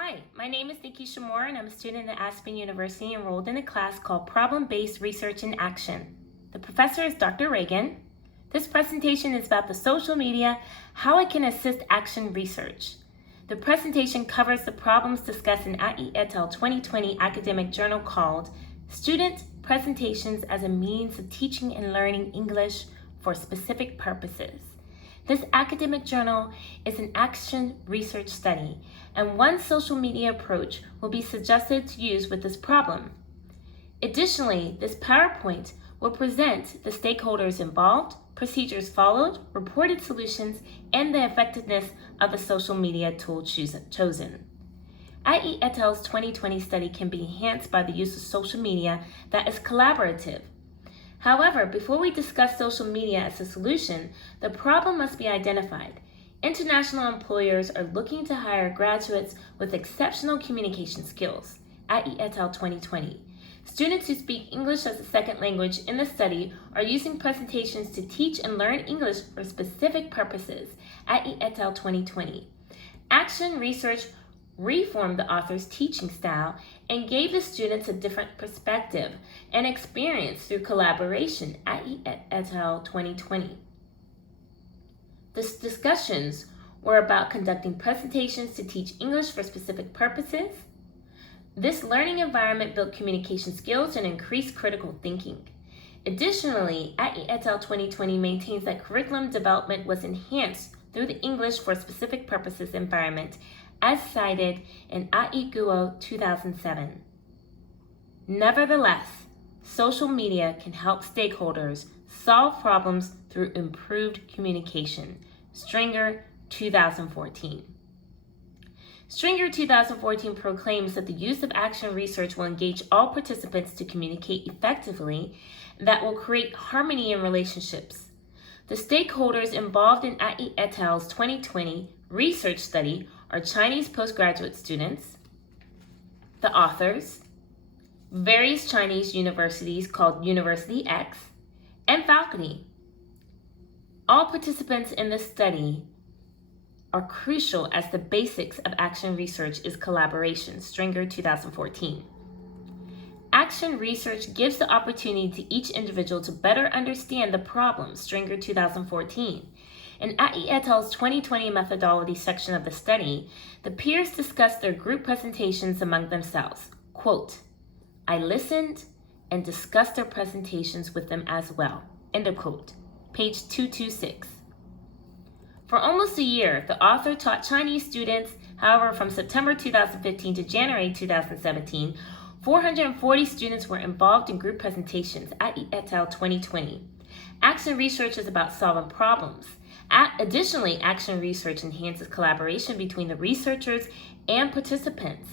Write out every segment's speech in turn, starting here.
Hi, my name is Nikki Shamor and I'm a student at Aspen University enrolled in a class called Problem-Based Research in Action. The professor is Dr. Reagan. This presentation is about the social media, how it can assist action research. The presentation covers the problems discussed in Ai et al. 2020 academic journal called Student Presentations as a Means of Teaching and Learning English for Specific Purposes. This academic journal is an action research study, and one social media approach will be suggested to use with this problem. Additionally, this PowerPoint will present the stakeholders involved, procedures followed, reported solutions, and the effectiveness of the social media tool chosen. Ai et al.'s 2020 study can be enhanced by the use of social media that is collaborative. However, before we discuss social media as a solution, the problem must be identified. International employers are looking to hire graduates with exceptional communication skills. Ai et al. 2020. Students who speak English as a second language in the study are using presentations to teach and learn English for specific purposes. Ai et al. 2020. Action research reformed the author's teaching style and gave the students a different perspective and experience through collaboration. Ai et al. 2020. The discussions were about conducting presentations to teach English for specific purposes. This learning environment built communication skills and increased critical thinking. Additionally, Ai et al. 2020 maintains that curriculum development was enhanced through the English for specific purposes environment as cited in AIGUO 2007. Nevertheless, social media can help stakeholders solve problems through improved communication. Stringer 2014. Stringer 2014 proclaims that the use of action research will engage all participants to communicate effectively and that will create harmony in relationships. The stakeholders involved in Ai et al.'s 2020 research study are Chinese postgraduate students, the authors, various Chinese universities called University X, and faculty. All participants in this study are crucial as the basics of action research is collaboration. Stringer 2014. Action research gives the opportunity to each individual to better understand the problem. Stringer 2014. In Ai et al.'s 2020 methodology section of the study, the peers discussed their group presentations among themselves. Quote, I listened and discussed their presentations with them as well. End of quote. Page 226. For almost a year, the author taught Chinese students. However, from September 2015 to January 2017, 440 students were involved in group presentations. Ai et al. 2020. Action research is about solving problems. Additionally, action research enhances collaboration between the researchers and participants.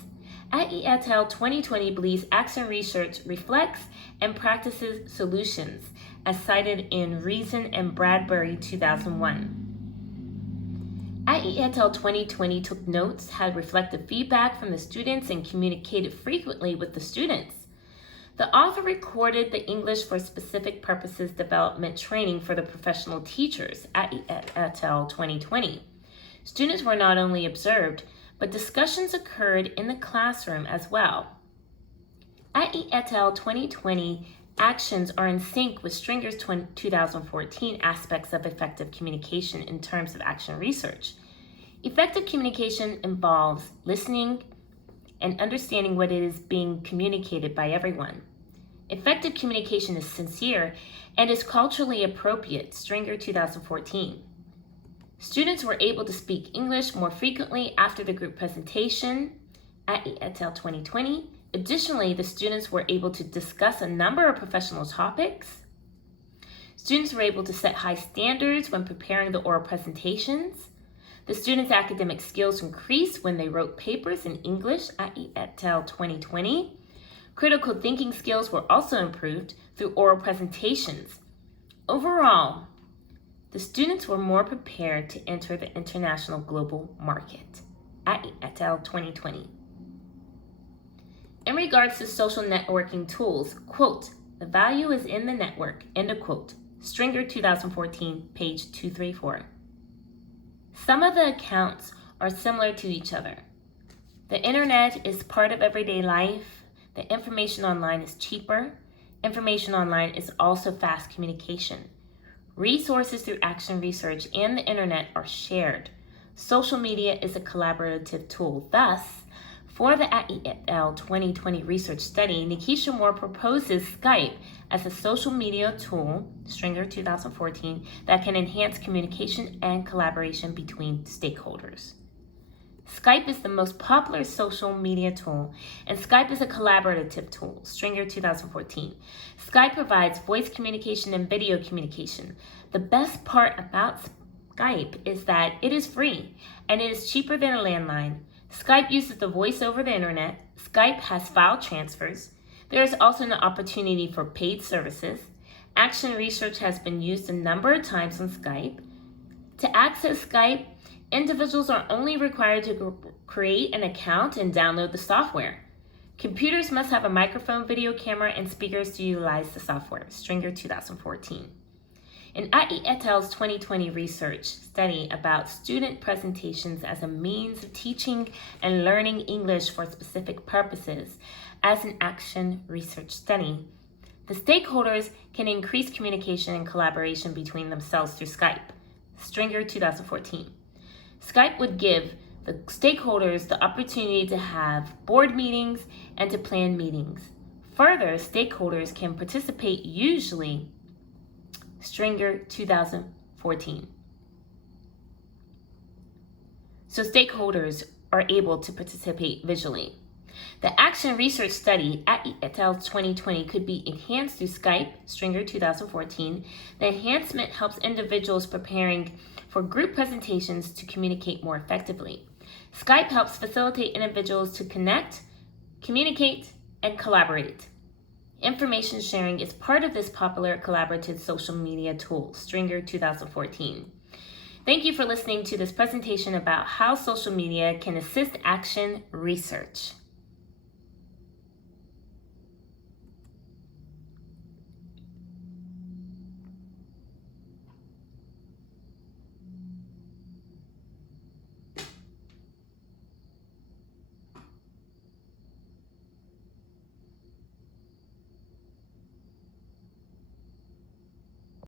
Ai et al. 2020 believes action research reflects and practices solutions, as cited in Reason and Bradbury 2001. Ai et al. 2020 took notes, had reflective feedback from the students, and communicated frequently with the students. The author recorded the English for Specific Purposes development training for the professional teachers at Ai et al. 2020. Students were not only observed, but discussions occurred in the classroom as well. Ai et al. 2020 actions are in sync with Stringer's 2014 aspects of effective communication in terms of action research. Effective communication involves listening and understanding what is being communicated by everyone. Effective communication is sincere and is culturally appropriate. Stringer 2014. Students were able to speak English more frequently after the group presentation. Ai et al. 2020. Additionally, the students were able to discuss a number of professional topics. Students were able to set high standards when preparing the oral presentations. The students' academic skills increased when they wrote papers in English. Ai et al. 2020. Critical thinking skills were also improved through oral presentations. Overall, the students were more prepared to enter the international global market. Ai et al. 2020. In regards to social networking tools, quote, the value is in the network, end of quote. Stringer 2014, page 234. Some of the accounts are similar to each other. The internet is part of everyday life. The information online is cheaper. Information online is also fast communication. Resources through action research and the internet are shared. Social media is a collaborative tool. Thus, for the AEL 2020 research study, Nikisha Moore proposes Skype as a social media tool, Stringer 2014, that can enhance communication and collaboration between stakeholders. Skype is the most popular social media tool, and Skype is a collaborative tool, Stringer 2014. Skype provides voice communication and video communication. The best part about Skype is that it is free, and it is cheaper than a landline. Skype uses the voice over the internet. Skype has file transfers. There is also an opportunity for paid services. Action research has been used a number of times on Skype. To access Skype, individuals are only required to create an account and download the software. Computers must have a microphone, video camera, and speakers to utilize the software, Stringer 2014. In IE et al.'s 2020 research study about student presentations as a means of teaching and learning English for specific purposes as an action research study, the stakeholders can increase communication and collaboration between themselves through Skype, Stringer 2014. Skype would give the stakeholders the opportunity to have board meetings and to plan meetings. Further, stakeholders can participate usually Stringer 2014. So stakeholders are able to participate visually. The action research study at et al. 2020 could be enhanced through Skype, Stringer 2014. The enhancement helps individuals preparing for group presentations to communicate more effectively. Skype helps facilitate individuals to connect, communicate, and collaborate. Information sharing is part of this popular collaborative social media tool, Stringer 2014. Thank you for listening to this presentation about how social media can assist action research.